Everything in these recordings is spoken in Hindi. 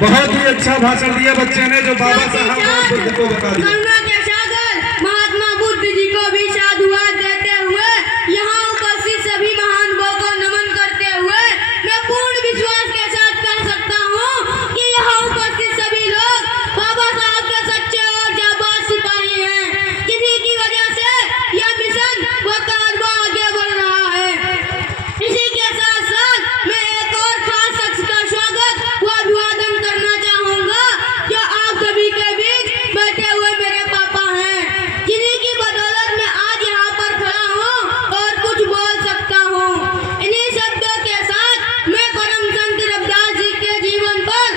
बहुत ही अच्छा भाषण दिया बच्चे ने जो बाबा साहब बुद्ध को बता दिया। महात्मा बुद्ध जी को भी साधुवाद देते हुए यहाँ उपस्थित सभी महानुभावों को नमन करते हुए मैं पूर्ण विश्वास के साथ कह सकता हूँ कि यहाँ उपस्थित सभी लोग बाबा साहब के सच्चे और जाबाज सिपाही हैं, जिन्हीं की वजह से यह मिशन व कारवा आगे बढ़ रहा है। इसी के साथ साथ मैं एक और खास शख्स का स्वागत व अभिवादन करना चाहूँगा, जो आप सभी के बीच बैठे हुए मेरे पापा हैं, जिन्हीं की बदौलत मैं आज यहाँ पर खड़ा हूँ और कुछ बोल सकता हूँ। इन्हीं शब्दों के साथ मैं परम संत रविदास जी के जीवन पर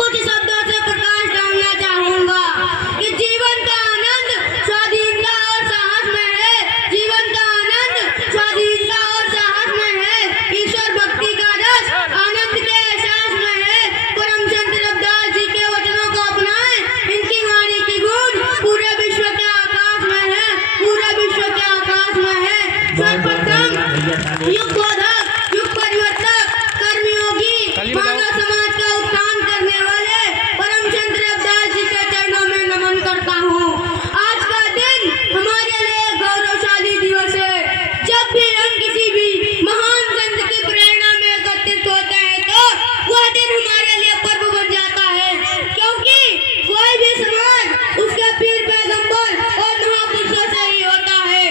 कुछ शब्दों से प्रकाश डालना चाहूँगा कि जीवन का आनंद स्वाधीनता और साहस में है। जीवन का आनंद स्वाधीनता और साहस में है। ईश्वर भक्ति का रस आनंद के एहसास में है। परम संत रविदास जी के वचनों को अपनाएं, इनकी वाणी की गूंज पूरे विश्व के आकाश में है, पूरे विश्व के आकाश में है। सर्वप्रथम युग बोधक, युग परिवर्तक, कर्मयोगी, मानव समाज का उत्थान करने वाले परम संत रविदास जी के चरणों में नमन करता हूँ। आज का दिन हमारे लिए गौरवशाली दिवस है। जब भी हम किसी भी महान संत की प्रेरणा में एकत्रित होते हैं तो वह दिन हमारे लिए पर्व बन जाता है, क्योंकि कोई भी समाज उसके पीर पैगंबर और महापुरुषों से ही होता है।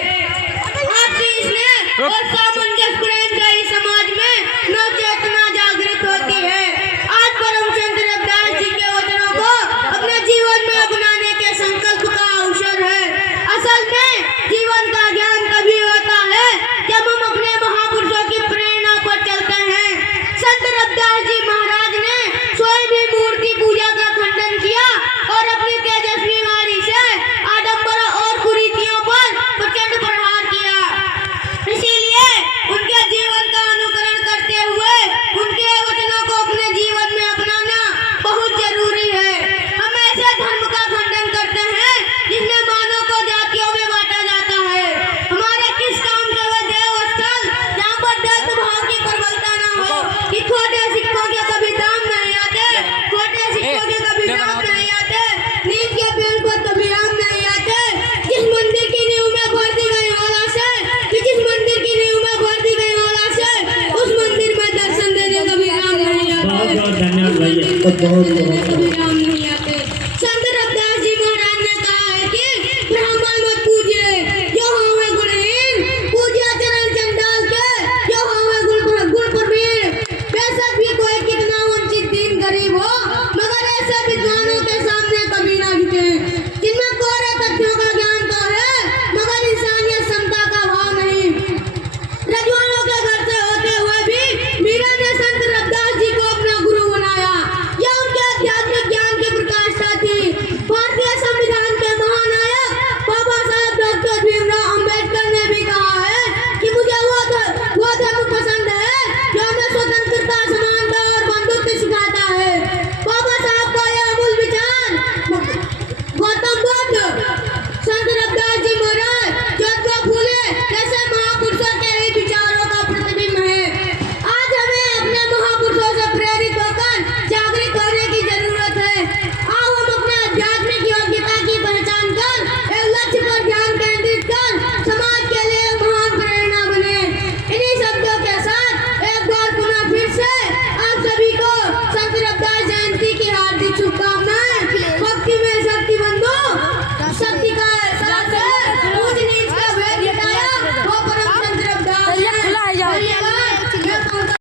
आपकी स्नेह और सामंजस्य प्रेम से ही समाज में नव चेतना जागृत होती है। आज परम संत रविदास जी के वचनों को अपने जीवन में अपनाने के संकल्प का अवसर है। असल में जीवन का ज्ञान तभी होता है जब हम अपने महापुरुषों की प्रेरणा पर चलते हैं। संत रविदास जी महाराज ने स्वयं भी मूर्ति पूजा का खंडन किया और अपनी तेजस्वी वाणी से आडंबर और कुरीतियों पर प्रचंड प्रहार किया। इसीलिए उनके जीवन का अनुकरण करते हुए उनके वचनों को अपने जीवन में अपनाना बहुत जरूरी है। हम ऐसे धर्म का खंडन करते हैं जिसमें मानव को जातियों में बांटा जाता है। हमारे किस काम के वह देव स्थल जहाँ पर दर्द भाव की प्रबलता न हो कि खोटे सिक्कों के कभी दाम नहीं आते, खोटे सिक्कों के कभी दाम नहीं आते, नीम के पेड़ पर कभी आम नहीं आते। जिस मंदिर की नींव में भर दी गई होला से, जिस मंदिर की नींव में भर दी गई होला से, उस मंदिर में दर्शन देने कभी राम नहीं आते। बहुत धन्यवाद भैया।